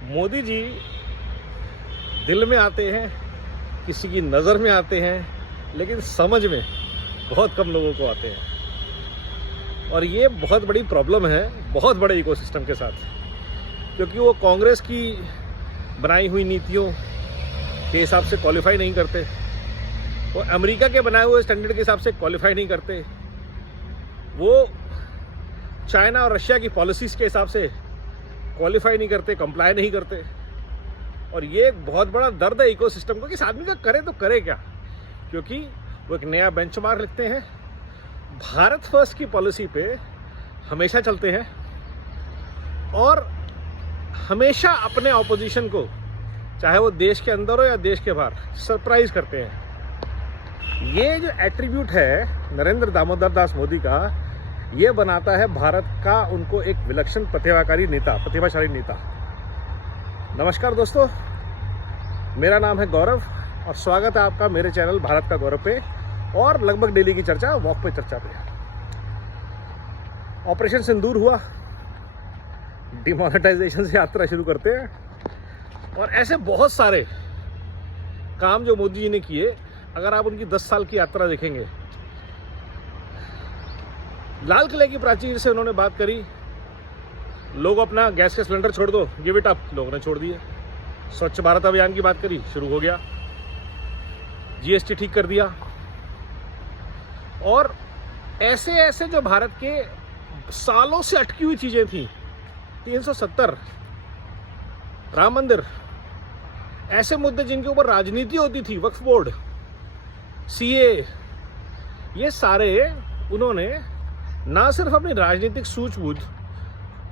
मोदी जी दिल में आते हैं, किसी की नज़र में आते हैं, लेकिन समझ में बहुत कम लोगों को आते हैं। और ये बहुत बड़ी प्रॉब्लम है बहुत बड़े इकोसिस्टम के साथ, क्योंकि वो कांग्रेस की बनाई हुई नीतियों के हिसाब से क्वालिफाई नहीं करते, वो अमेरिका के बनाए हुए स्टैंडर्ड के हिसाब से क्वालिफाई नहीं करते, वो चाइना और रशिया की पॉलिसीज़ के हिसाब से क्वालिफाई नहीं करते, कंप्लाई नहीं करते। और ये एक बहुत बड़ा दर्द है इकोसिस्टम को कि इस आदमी का करे तो करे क्या, क्योंकि वो एक नया बेंचमार्क लिखते हैं, भारत फर्स्ट की पॉलिसी पे हमेशा चलते हैं और हमेशा अपने ऑपोजिशन को, चाहे वो देश के अंदर हो या देश के बाहर, सरप्राइज करते हैं। ये जो एट्रीब्यूट है नरेंद्र दामोदर दास मोदी का, ये बनाता है भारत का उनको एक विलक्षण प्रतिभाशाली नेता। नमस्कार दोस्तों, मेरा नाम है गौरव और स्वागत है आपका मेरे चैनल भारत का गौरव पे और लगभग डेली की चर्चा वॉक पे चर्चा पे। ऑपरेशन सिंदूर हुआ, डिमोनेटाइजेशन से यात्रा शुरू करते हैं और ऐसे बहुत सारे काम जो मोदी जी ने किए। अगर आप उनकी 10 साल की यात्रा देखेंगे, लाल किले की प्राचीर से उन्होंने बात करी, लोग अपना गैस का सिलेंडर छोड़ दो, गिव इट अप, लोगों ने छोड़ दिए। स्वच्छ भारत अभियान की बात करी, शुरू हो गया। जीएसटी ठीक कर दिया। और ऐसे ऐसे जो भारत के सालों से अटकी हुई चीजें थी, 370, राम मंदिर, ऐसे मुद्दे जिनके ऊपर राजनीति होती थी, वक्फ बोर्ड, सीए, ये सारे उन्होंने ना सिर्फ अपनी राजनीतिक सूझबूझ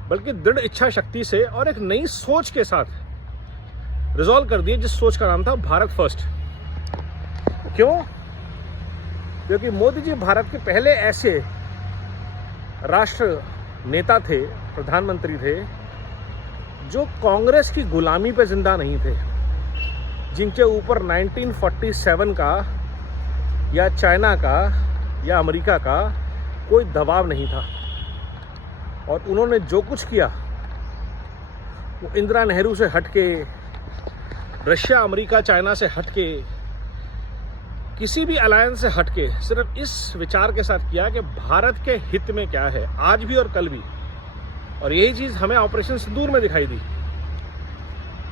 बल्कि दृढ़ इच्छा शक्ति से और एक नई सोच के साथ रिजॉल्व कर दिए, जिस सोच का नाम था भारत फर्स्ट। क्यों? क्योंकि मोदी जी भारत के पहले ऐसे राष्ट्र नेता थे, प्रधानमंत्री थे, जो कांग्रेस की गुलामी पे जिंदा नहीं थे, जिनके ऊपर 1947 का या चाइना का या अमेरिका का कोई दबाव नहीं था। और उन्होंने जो कुछ किया वो इंदिरा नेहरू से हटके, रशिया, अमेरिका, चाइना से हटके, किसी भी अलायंस से हटके, सिर्फ इस विचार के साथ किया कि भारत के हित में क्या है, आज भी और कल भी। और यही चीज़ हमें ऑपरेशन सिंदूर में दिखाई दी।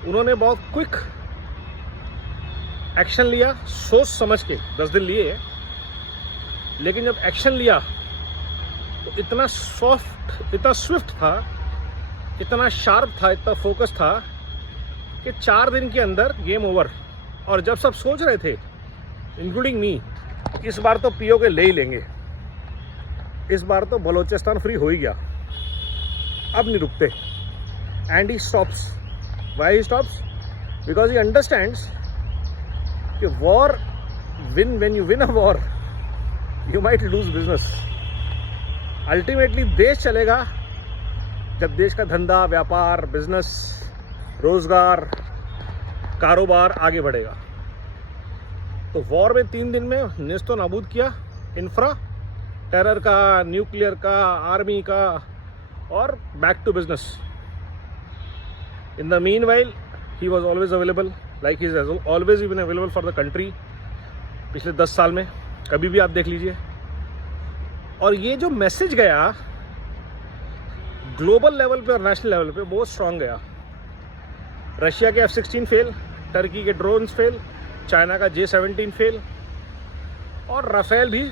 उन्होंने बहुत क्विक एक्शन लिया, सोच समझ के। 10 दिन लिए, लेकिन जब एक्शन लिया तो इतना सॉफ्ट, इतना स्विफ्ट था, इतना शार्प था, इतना फोकस था कि 4 दिन के अंदर गेम ओवर। और जब सब सोच रहे थे, इंक्लूडिंग मी, इस बार तो पीओके ले ही लेंगे, इस बार तो बलोचिस्तान फ्री हो ही गया, अब नहीं रुकते। And he stops. Why he stops? Because he understands कि war when you win a war you might lose business. Ultimately देश चलेगा जब देश का धंधा, व्यापार, बिजनेस, रोजगार, कारोबार आगे बढ़ेगा। तो वॉर में 3 दिन में नेस्तो नाबूद किया, इंफ्रा, टेरर का, न्यूक्लियर का, आर्मी का, और back to business. In the meanwhile he was always available, like he is always been available for the country. पिछले 10 साल में कभी भी आप देख लीजिए। और ये जो मैसेज गया ग्लोबल लेवल पे और नेशनल लेवल पे, बहुत स्ट्रांग गया। रशिया के F-16 फेल, टर्की के ड्रोन्स फेल, चाइना का J-17 फेल, और राफेल भी,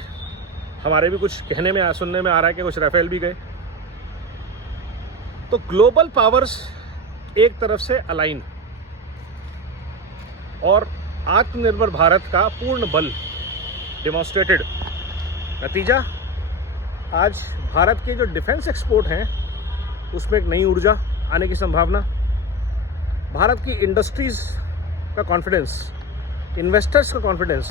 हमारे भी कुछ कहने में सुनने में आ रहा है कि कुछ राफेल भी गए। तो ग्लोबल पावर्स एक तरफ से अलाइन, और आत्मनिर्भर भारत का पूर्ण बल डेमोन्स्ट्रेटेड। नतीजा, आज भारत के जो डिफेंस एक्सपोर्ट हैं उसमें एक नई ऊर्जा आने की संभावना। भारत की इंडस्ट्रीज का कॉन्फिडेंस, इन्वेस्टर्स का कॉन्फिडेंस,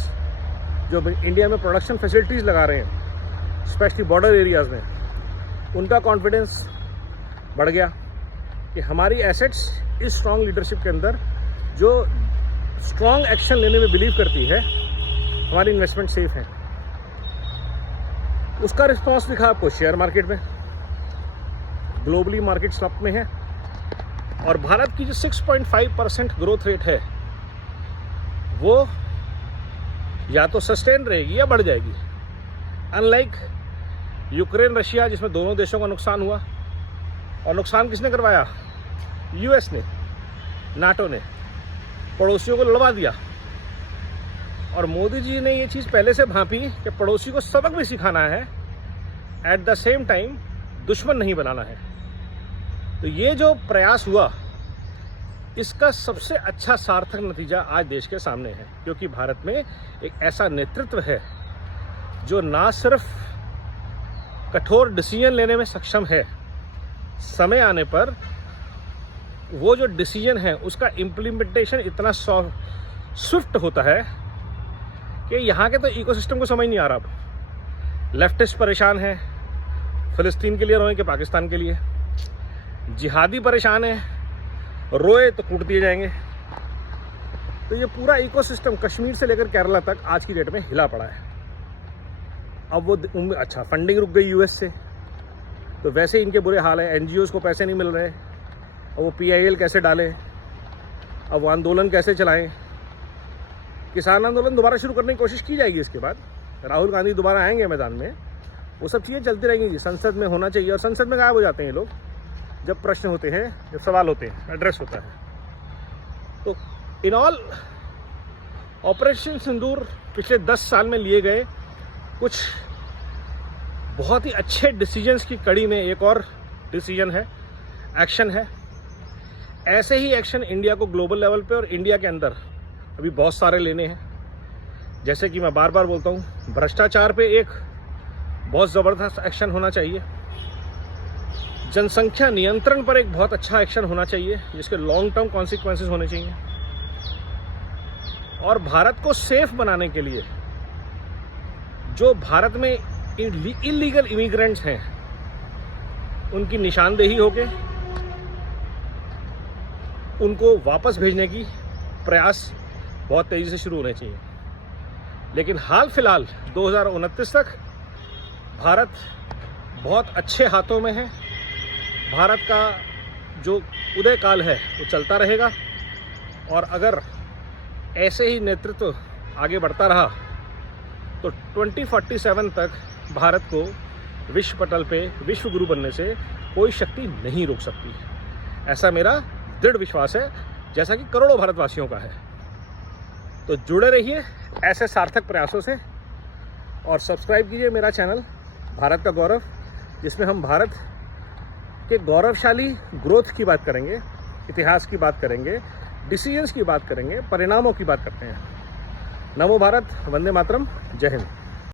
जो इंडिया में प्रोडक्शन फैसिलिटीज़ लगा रहे हैं स्पेशली बॉर्डर एरियाज़ में, उनका कॉन्फिडेंस बढ़ गया कि हमारी एसेट्स इस स्ट्रॉन्ग लीडरशिप के अंदर, जो स्ट्रॉन्ग एक्शन लेने में बिलीव करती है, हमारी इन्वेस्टमेंट सेफ है। उसका रिस्पॉन्स दिखा आपको शेयर मार्केट में। ग्लोबली मार्केट स्टॉप में है, और भारत की जो 6.5% ग्रोथ रेट है वो या तो सस्टेन रहेगी या बढ़ जाएगी। अनलाइक यूक्रेन रशिया, जिसमें दोनों देशों का नुकसान हुआ, और नुकसान किसने करवाया? यूएस ने, नाटो ने पड़ोसियों को लड़वा दिया। और मोदी जी ने ये चीज़ पहले से भांपी कि पड़ोसी को सबक भी सिखाना है, एट द सेम टाइम दुश्मन नहीं बनाना है। तो ये जो प्रयास हुआ, इसका सबसे अच्छा सार्थक नतीजा आज देश के सामने है, क्योंकि भारत में एक ऐसा नेतृत्व है जो ना सिर्फ कठोर डिसीजन लेने में सक्षम है, समय आने पर वो जो डिसीजन है उसका इम्प्लीमेंटेशन इतना स्विफ्ट होता है कि यहाँ के तो इकोसिस्टम को समझ नहीं आ रहा। अब लेफ्टिस्ट परेशान है, फिलिस्तीन के लिए रोए कि पाकिस्तान के लिए, जिहादी परेशान है, रोए तो कूट दिए जाएंगे। तो ये पूरा इकोसिस्टम कश्मीर से लेकर केरला तक आज की डेट में हिला पड़ा है। अब वो अच्छा, फंडिंग रुक गई यूएस से, तो वैसे ही इनके बुरे हाल है। एनजीओज़ को पैसे नहीं मिल रहे, और वो पीआईएल कैसे डालें, अब वो आंदोलन कैसे चलाएं। किसान आंदोलन दोबारा शुरू करने की कोशिश की जाएगी। इसके बाद राहुल गांधी दोबारा आएंगे मैदान में, वो सब चीज़ें चलती रहेंगी। संसद में होना चाहिए, और संसद में गायब हो जाते हैं ये लोग जब प्रश्न होते हैं, जब सवाल होते हैं, एड्रेस होता है। तो इन ऑल ऑपरेशन सिंदूर पिछले 10 साल में लिए गए कुछ बहुत ही अच्छे डिसीजंस की कड़ी में एक और डिसीजन है, एक्शन है। ऐसे ही एक्शन इंडिया को ग्लोबल लेवल पे और इंडिया के अंदर अभी बहुत सारे लेने हैं। जैसे कि मैं बार बार बोलता हूँ, भ्रष्टाचार पे एक बहुत ज़बरदस्त एक्शन होना चाहिए, जनसंख्या नियंत्रण पर एक बहुत अच्छा एक्शन होना चाहिए जिसके लॉन्ग टर्म कॉन्सिक्वेंसेस होने चाहिए, और भारत को सेफ बनाने के लिए जो भारत में इलीगल इमिग्रेंट्स हैं उनकी निशानदेही होके उनको वापस भेजने की प्रयास बहुत तेज़ी से शुरू होने चाहिए। लेकिन हाल फिलहाल 2029 तक भारत बहुत अच्छे हाथों में है। भारत का जो उदय काल है वो चलता रहेगा, और अगर ऐसे ही नेतृत्व आगे बढ़ता रहा तो 2047 तक भारत को विश्व पटल पे विश्व गुरु बनने से कोई शक्ति नहीं रोक सकती। ऐसा मेरा दृढ़ विश्वास है, जैसा कि करोड़ों भारतवासियों का है। तो जुड़े रहिए ऐसे सार्थक प्रयासों से, और सब्सक्राइब कीजिए मेरा चैनल भारत का गौरव, जिसमें हम भारत के गौरवशाली ग्रोथ की बात करेंगे, इतिहास की बात करेंगे, डिसीजंस की बात करेंगे, परिणामों की बात करते हैं। नमो भारत, वंदे मातरम, जय हिंद।